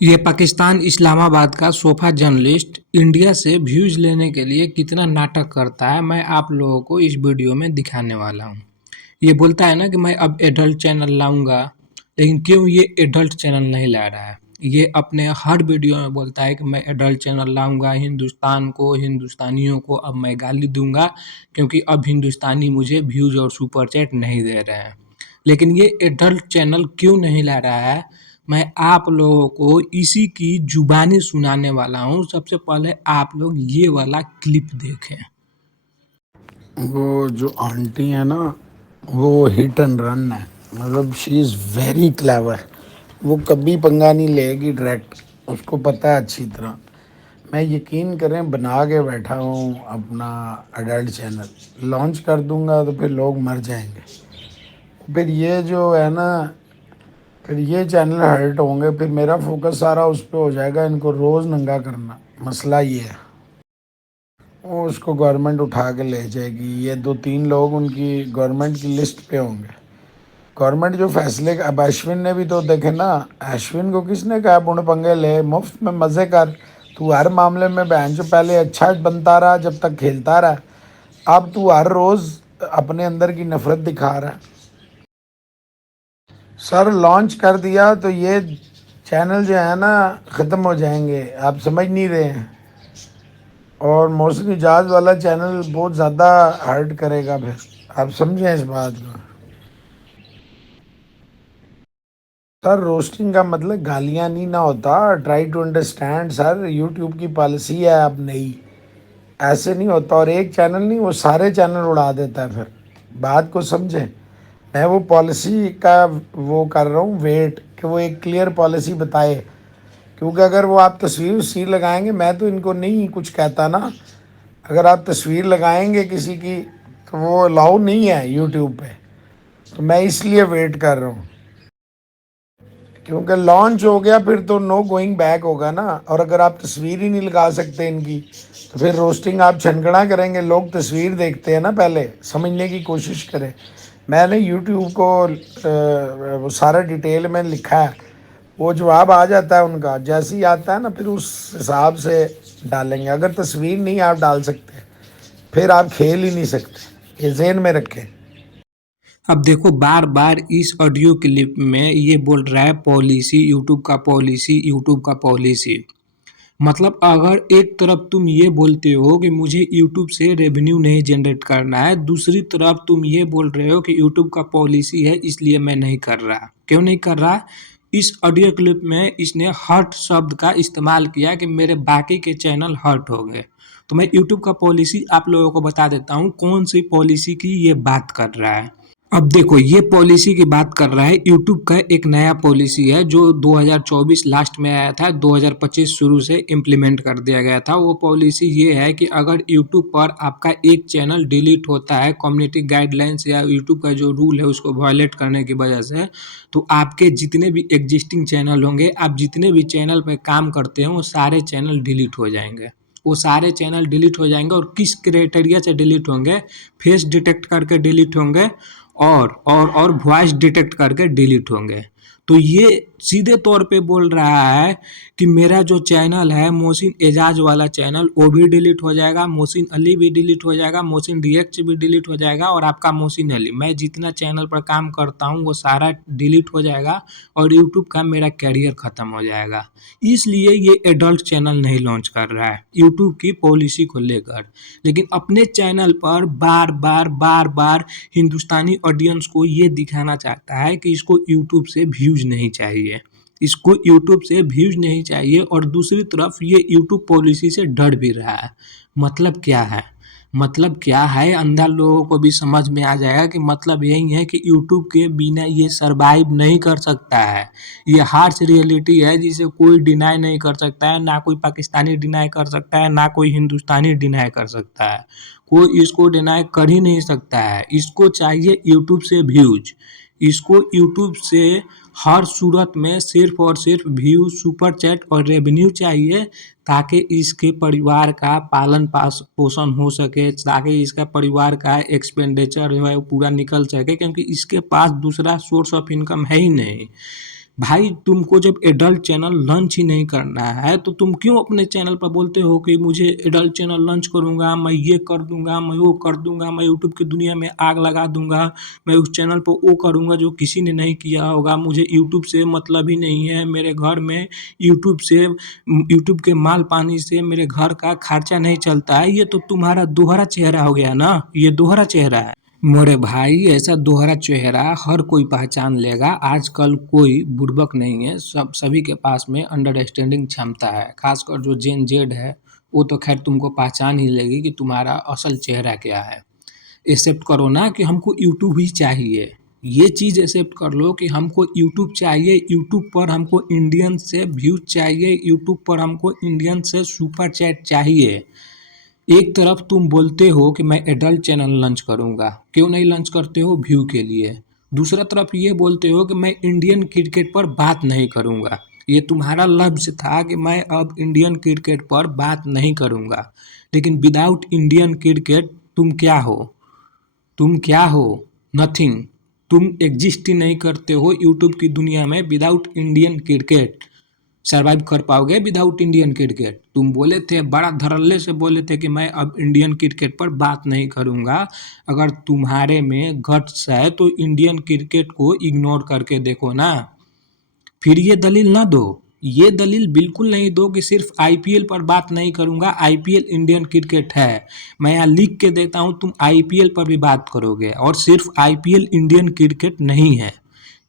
ये पाकिस्तान इस्लामाबाद का sofa journalist India से व्यूज लेने के लिए कितना नाटक करता है, मैं आप लोगों को इस वीडियो में दिखाने वाला हूँ। ये बोलता है ना कि मैं अब एडल्ट चैनल लाऊंगा, लेकिन क्यों ये एडल्ट चैनल नहीं ला रहा है। ये अपने हर वीडियो में बोलता है कि मैं एडल्ट चैनल लाऊंगा, हिंदुस्तान को, हिंदुस्तानियों को अब मैं गाली दूंगा क्योंकि अब हिंदुस्तानी मुझे व्यूज और सुपर चैट नहीं दे रहे हैं। लेकिन ये एडल्ट चैनल क्यों नहीं ला रहा है, मैं आप लोगों को इसी की जुबानी सुनाने वाला हूँ। सबसे पहले आप लोग ये वाला क्लिप देखें। वो जो आंटी है ना, वो हिट एंड रन है। मतलब शी इज़ वेरी क्लेवर। वो कभी पंगा नहीं लेगी डायरेक्ट, उसको पता है अच्छी तरह। मैं यकीन करें बना के बैठा हूँ अपना अडल्ट चैनल। लॉन्च कर दूंगा तो फिर लोग मर जाएंगे। फिर ये जो है ना, फिर ये चैनल हर्ट होंगे। फिर मेरा फोकस सारा उस पर हो जाएगा, इनको रोज़ नंगा करना। मसला ये है, वो उसको गवर्नमेंट उठा के ले जाएगी। ये 2-3 लोग उनकी गवर्नमेंट की लिस्ट पे होंगे। गवर्नमेंट जो फैसले, अब अश्विन ने भी तो देखे ना, अश्विन को किसने कहा बुण पंगे ले, मुफ्त में मज़े कर। तू हर मामले में बहन जो पहले अच्छा बनता रहा जब तक खेलता रहा, अब तू हर रोज़ अपने अंदर की नफरत दिखा रहा है। सर लॉन्च कर दिया तो ये चैनल जो है ना ख़त्म हो जाएंगे, आप समझ नहीं रहे हैं। और मोहसिन इजाज वाला चैनल बहुत ज़्यादा हर्ट करेगा, फिर आप समझें इस बात को। सर रोस्टिंग का मतलब गालियाँ नहीं ना होता। Try to understand sir, YouTube की पॉलिसी है अब नई, ऐसे नहीं होता। और एक चैनल नहीं, वो सारे चैनल उड़ा देता है। फिर बात को समझें। मैं वो पॉलिसी का वो कर रहा हूँ वेट, कि वो एक क्लियर पॉलिसी बताए। क्योंकि अगर वो आप तस्वीर वस्वीर लगाएंगे, मैं तो इनको नहीं कुछ कहता ना, अगर आप तस्वीर लगाएंगे किसी की तो वो अलाउ नहीं है यूट्यूब पे। तो मैं इसलिए वेट कर रहा हूँ, क्योंकि लॉन्च हो गया फिर तो नो गोइंग बैक होगा ना। और अगर आप तस्वीर ही नहीं लगा सकते इनकी, तो फिर रोस्टिंग आप छनगड़ा करेंगे। लोग तस्वीर देखते हैं ना, पहले समझने की कोशिश करें। मैंने यूट्यूब को वो सारा डिटेल में लिखा है, वो जवाब आ जाता है उनका। जैसे ही आता है ना, फिर उस हिसाब से डालेंगे। अगर तस्वीर नहीं आप डाल सकते, फिर आप खेल ही नहीं सकते, ये ज़हन में रखें। अब देखो, बार बार इस ऑडियो क्लिप में ये बोल रहा है पॉलिसी, यूट्यूब का पॉलिसी, यूट्यूब का पॉलिसी। मतलब अगर एक तरफ तुम ये बोलते हो कि मुझे यूट्यूब से रेवेन्यू नहीं जनरेट करना है, दूसरी तरफ तुम ये बोल रहे हो कि यूट्यूब का पॉलिसी है इसलिए मैं नहीं कर रहा। क्यों नहीं कर रहा? इस ऑडियो क्लिप में इसने हर्ट शब्द का इस्तेमाल किया कि मेरे बाकी के चैनल हर्ट हो गए। तो मैं यूट्यूब का पॉलिसी आप लोगों को बता देता हूँ कौन सी पॉलिसी की ये बात कर रहा है। अब देखो, ये पॉलिसी की बात कर रहा है। यूट्यूब का एक नया पॉलिसी है जो 2024 लास्ट में आया था, 2025 शुरू से इम्प्लीमेंट कर दिया गया था। वो पॉलिसी ये है कि अगर यूट्यूब पर आपका एक चैनल डिलीट होता है कम्युनिटी गाइडलाइंस या यूट्यूब का जो रूल है उसको वायलेट करने की वजह से, तो आपके जितने भी एग्जिस्टिंग चैनल होंगे, आप जितने भी चैनल पर काम करते हैं, वो सारे चैनल डिलीट हो जाएंगे। वो सारे चैनल डिलीट हो जाएंगे। और किस क्राइटेरिया से डिलीट होंगे? फेस डिटेक्ट करके डिलीट होंगे और वॉइस डिटेक्ट करके डिलीट होंगे। तो ये सीधे तौर पे बोल रहा है कि मेरा जो चैनल है मोहसिन एजाज वाला चैनल, वो भी डिलीट हो जाएगा, मोहसिन अली भी डिलीट हो जाएगा, मोहसिन रिएक्ट भी डिलीट हो जाएगा, और आपका मोहसिन अली, मैं जितना चैनल पर काम करता हूँ वो सारा डिलीट हो जाएगा और यूट्यूब का मेरा कैरियर ख़त्म हो जाएगा। इसलिए ये एडल्ट चैनल नहीं लॉन्च कर रहा है यूट्यूब की पॉलिसी को लेकर। लेकिन अपने चैनल पर बार बार हिंदुस्तानी ऑडियंस को ये दिखाना चाहता है कि इसको यूट्यूब से व्यूज नहीं चाहिए, इसको यूट्यूब से व्यूज नहीं चाहिए। और दूसरी तरफ ये यूट्यूब पॉलिसी से डर भी रहा है। मतलब क्या है? मतलब क्या है, अंधा लोगों को भी समझ में आ जाएगा कि मतलब यही है कि यूट्यूब के बिना ये सरवाइव नहीं कर सकता है। ये हार्श रियलिटी है जिसे कोई डिनाई नहीं कर सकता है, ना कोई पाकिस्तानी डिनाई कर सकता है, ना कोई हिंदुस्तानी डिनाई कर सकता है। कोई इसको डिनाई कर ही नहीं सकता है। इसको चाहिए यूट्यूब से व्यूज, इसको यूट्यूब से हर सूरत में सिर्फ और सिर्फ व्यू, सुपर चैट और रेवेन्यू चाहिए, ताकि इसके परिवार का पालन पोषण हो सके, ताकि इसका परिवार का एक्सपेंडिचर जो है वो पूरा निकल सके, क्योंकि इसके पास दूसरा सोर्स ऑफ इनकम है ही नहीं। भाई तुमको जब एडल्ट चैनल लॉन्च ही नहीं करना है तो तुम क्यों अपने चैनल पर बोलते हो कि मुझे एडल्ट चैनल लॉन्च करूँगा, मैं ये कर दूँगा, मैं वो कर दूँगा, मैं यूट्यूब की दुनिया में आग लगा दूँगा, मैं उस चैनल पर वो करूँगा जो किसी ने नहीं किया होगा, मुझे यूट्यूब से मतलब ही नहीं है, मेरे घर में यूट्यूब के माल पानी से मेरे घर का खर्चा नहीं चलता है। ये तो तुम्हारा दोहरा चेहरा हो गया ना, ये दोहरा चेहरा है। मोरे भाई ऐसा दोहरा चेहरा हर कोई पहचान लेगा। आजकल कोई बुड़बक नहीं है, सभी के पास में अंडरस्टैंडिंग क्षमता है। खासकर जो जेन जेड है वो तो खैर तुमको पहचान ही लेगी कि तुम्हारा असल चेहरा क्या है। एक्सेप्ट करो ना कि हमको यूट्यूब ही चाहिए, ये चीज़ एक्सेप्ट कर लो कि हमको यूट्यूब चाहिए। यूट्यूब पर हमको इंडियन से व्यूज चाहिए, यूट्यूब पर हमको इंडियन से सुपर चैट चाहिए। एक तरफ तुम बोलते हो कि मैं एडल्ट चैनल लॉन्च करूँगा, क्यों नहीं लॉन्च करते हो? व्यू के लिए। दूसरा तरफ ये बोलते हो कि मैं इंडियन क्रिकेट पर बात नहीं करूँगा। ये तुम्हारा लफ्ज़ था कि मैं अब इंडियन क्रिकेट पर बात नहीं करूँगा, लेकिन विदाउट इंडियन क्रिकेट तुम क्या हो? तुम क्या हो? नथिंग। तुम एग्जिस्ट ही नहीं करते हो यूट्यूब की दुनिया में विदाउट इंडियन क्रिकेट। सर्वाइव कर पाओगे विदाउट इंडियन क्रिकेट? तुम बोले थे, बड़ा धड़ल्ले से बोले थे कि मैं अब इंडियन क्रिकेट पर बात नहीं करूँगा। अगर तुम्हारे में गट्स है तो इंडियन क्रिकेट को इग्नोर करके देखो ना। फिर ये दलील ना दो, ये दलील बिल्कुल नहीं दो कि सिर्फ आईपीएल पर बात नहीं करूँगा, आईपीएल इंडियन क्रिकेट है। मैं यहाँ लिख के देता हूँ, तुम आईपीएल पर भी बात करोगे, और सिर्फ आईपीएल इंडियन क्रिकेट नहीं है।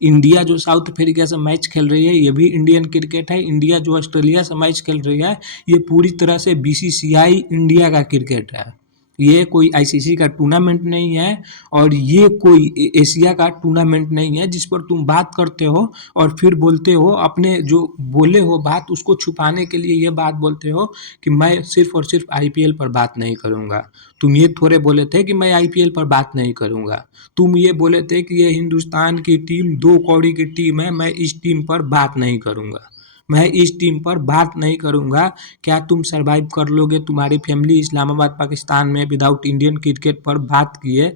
इंडिया जो साउथ अफ्रीका से मैच खेल रही है ये भी इंडियन क्रिकेट है। इंडिया जो ऑस्ट्रेलिया से मैच खेल रही है ये पूरी तरह से बीसीसीआई इंडिया का क्रिकेट है। ये कोई आईसीसी का टूर्नामेंट नहीं है, और ये कोई एशिया का टूर्नामेंट नहीं है जिस पर तुम बात करते हो और फिर बोलते हो, अपने जो बोले हो बात उसको छुपाने के लिए ये बात बोलते हो कि मैं सिर्फ और सिर्फ आईपीएल पर बात नहीं करूँगा। तुम ये थोड़े बोले थे कि मैं आईपीएल पर बात नहीं करूँगा। तुम ये बोले थे कि ये हिंदुस्तान की टीम 2 कौड़ी की टीम है, मैं इस टीम पर बात नहीं करूँगा, मैं इस टीम पर बात नहीं करूँगा। क्या तुम सर्वाइव कर लोगे? तुम्हारी फैमिली इस्लामाबाद पाकिस्तान में विदाउट इंडियन क्रिकेट पर बात किए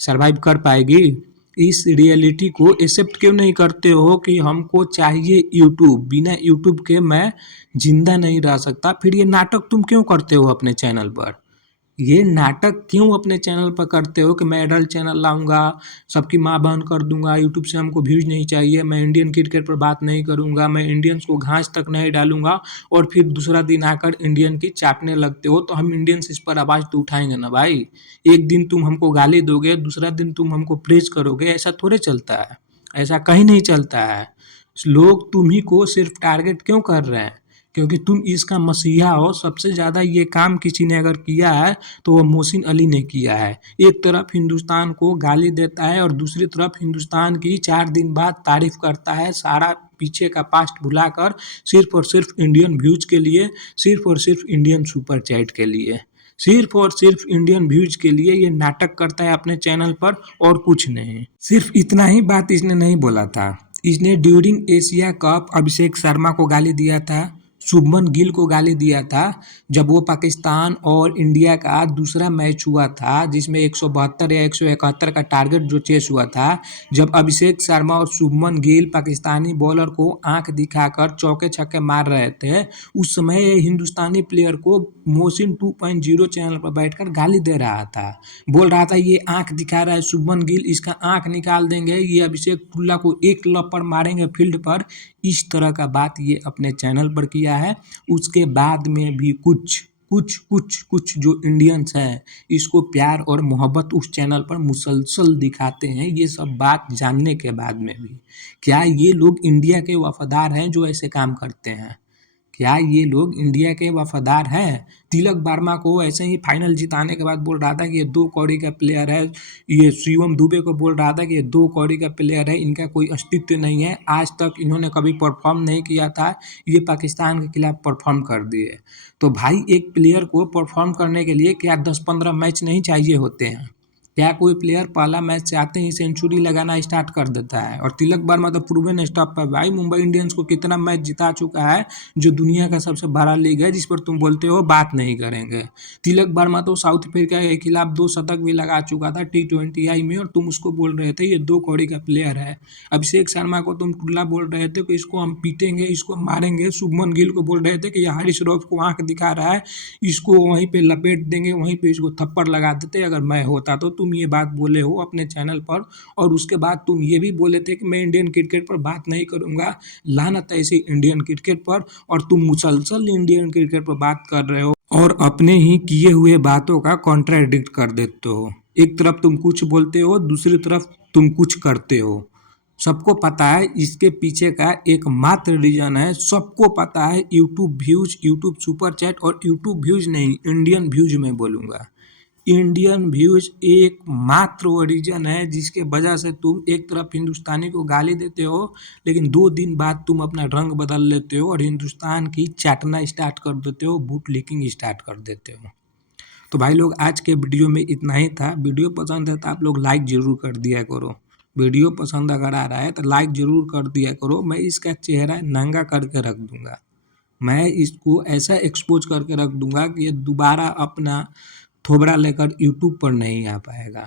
सर्वाइव कर पाएगी? इस रियलिटी को एक्सेप्ट क्यों नहीं करते हो कि हमको चाहिए यूट्यूब, बिना यूट्यूब के मैं जिंदा नहीं रह सकता? फिर ये नाटक तुम क्यों करते हो अपने चैनल पर? ये नाटक क्यों अपने चैनल पर करते हो कि मैं एडल्ट चैनल लाऊंगा, सबकी माँ बहन कर दूंगा, यूट्यूब से हमको व्यूज नहीं चाहिए, मैं इंडियन क्रिकेट पर बात नहीं करूंगा, मैं इंडियंस को घास तक नहीं डालूंगा, और फिर दूसरा दिन आकर इंडियन की चाटने लगते हो? तो हम इंडियंस इस पर आवाज़ तो उठाएंगे ना भाई। एक दिन तुम हमको गाली दोगे, दूसरा दिन तुम हमको प्रेज करोगे, ऐसा थोड़े चलता है, ऐसा कहीं नहीं चलता है। लोग तुम्ही को सिर्फ टारगेट क्यों कर रहे हैं? क्योंकि तुम इसका मसीहा हो। सबसे ज़्यादा ये काम किसी ने अगर किया है तो वो मोहसिन अली ने किया है। एक तरफ हिंदुस्तान को गाली देता है और दूसरी तरफ हिंदुस्तान की 4 दिन बाद तारीफ करता है, सारा पीछे का पास्ट भुलाकर, सिर्फ और सिर्फ इंडियन व्यूज के लिए, सिर्फ और सिर्फ इंडियन सुपर चैट के लिए, सिर्फ और सिर्फ इंडियन व्यूज के लिए ये नाटक करता है अपने चैनल पर, और कुछ नहीं। सिर्फ इतना ही बात इसने नहीं बोला था, इसने during Asia cup Abhishek Sharma को गाली दिया था, शुभमन गिल को गाली दिया था, जब वो पाकिस्तान और इंडिया का दूसरा मैच हुआ था जिसमें 172 या 171 का टारगेट जो चेस हुआ था, जब अभिषेक शर्मा और शुभमन गिल पाकिस्तानी बॉलर को आंख दिखाकर चौके छक्के मार रहे थे, उस समय ये हिंदुस्तानी प्लेयर को मोहसिन 2.0 चैनल पर बैठकर गाली दे रहा था, बोल रहा था ये आंख दिखा रहा है शुभमन गिल, इसका आंख निकाल देंगे, ये अभिषेक टुल्ला को एक लपड़ मारेंगे फील्ड पर। इस तरह का बात ये अपने चैनल पर किया है। उसके बाद में भी कुछ जो इंडियंस हैं इसको प्यार और मोहब्बत उस चैनल पर मुसलसल दिखाते हैं। ये सब बात जानने के बाद में भी क्या ये लोग इंडिया के वफादार हैं जो ऐसे काम करते हैं? क्या ये लोग इंडिया के वफादार हैं? तिलक वर्मा को ऐसे ही फाइनल जिताने के बाद बोल रहा था कि ये 2 कौड़ी का प्लेयर है, ये शिवम दुबे को बोल रहा था कि ये 2 कौड़ी का प्लेयर है, इनका कोई अस्तित्व नहीं है, आज तक इन्होंने कभी परफॉर्म नहीं किया था, ये पाकिस्तान के खिलाफ परफॉर्म कर दिए। तो भाई एक प्लेयर को परफॉर्म करने के लिए क्या 10-15 मैच नहीं चाहिए होते हैं? क्या कोई प्लेयर पहला मैच से आते ही सेंचुरी लगाना स्टार्ट कर देता है? और तिलक वर्मा तो प्रूवन स्टॉप है भाई, मुंबई इंडियंस को कितना मैच जिता चुका है, जो दुनिया का सबसे बड़ा लीग है, जिस पर तुम बोलते हो बात नहीं करेंगे। तिलक वर्मा तो साउथ अफ्रीका के खिलाफ 2 शतक भी लगा चुका था T20I में, और तुम उसको बोल रहे थे ये 2 कौड़ी का प्लेयर है। अभिषेक शर्मा को तुम टुल्ला बोल रहे थे कि इसको हम पीटेंगे, इसको मारेंगे। शुभमन गिल को बोल रहे थे कि ये हारिस रऊफ को आंख दिखा रहा है, इसको वहीं पे लपेट देंगे, वहीं पे इसको थप्पड़ लगा देते अगर मैं होता तो। तुम ये बात बोले हो अपने चैनल पर, और उसके बाद तुम ये भी बोले थे कि मैं इंडियन क्रिकेट पर बात नहीं करूंगा। लानत है ऐसी इंडियन क्रिकेट पर, और तुम मुसलसल इंडियन क्रिकेट पर बात कर रहे हो और अपने ही किए हुए बातों का कॉन्ट्राडिक्ट कर देते हो। एक तरफ तुम कुछ बोलते हो, दूसरी तरफ तुम कुछ करते हो। सबको पता है इसके पीछे का एकमात्र रीजन है, सबको पता है, YouTube views, YouTube super chat, और यूट्यूब व्यूज नहीं, इंडियन व्यूज में बोलूँगा। इंडियन व्यूज एकमात्र वो रीजन है जिसके वजह से तुम एक तरफ हिंदुस्तानी को गाली देते हो, लेकिन 2 दिन बाद तुम अपना रंग बदल लेते हो और हिंदुस्तान की चाटना स्टार्ट कर देते हो, बूट लीकिंग स्टार्ट कर देते हो। तो भाई लोग, आज के वीडियो में इतना ही था। वीडियो पसंद है तो आप लोग लाइक ज़रूर कर दिया करो। वीडियो पसंद अगर आ रहा है तो लाइक ज़रूर कर दिया करो। मैं इसका चेहरा नंगा करके रख दूंगा, मैं इसको ऐसा एक्सपोज करके रख दूंगा कि ये दोबारा अपना थोबड़ा लेकर यूट्यूब पर नहीं आ पाएगा।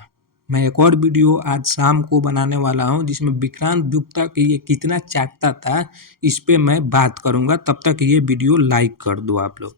मैं एक और वीडियो आज शाम को बनाने वाला हूँ जिसमें विक्रांत गुप्ता की ये कितना चाटता था, इस पे मैं बात करूँगा। तब तक ये वीडियो लाइक कर दो आप लोग।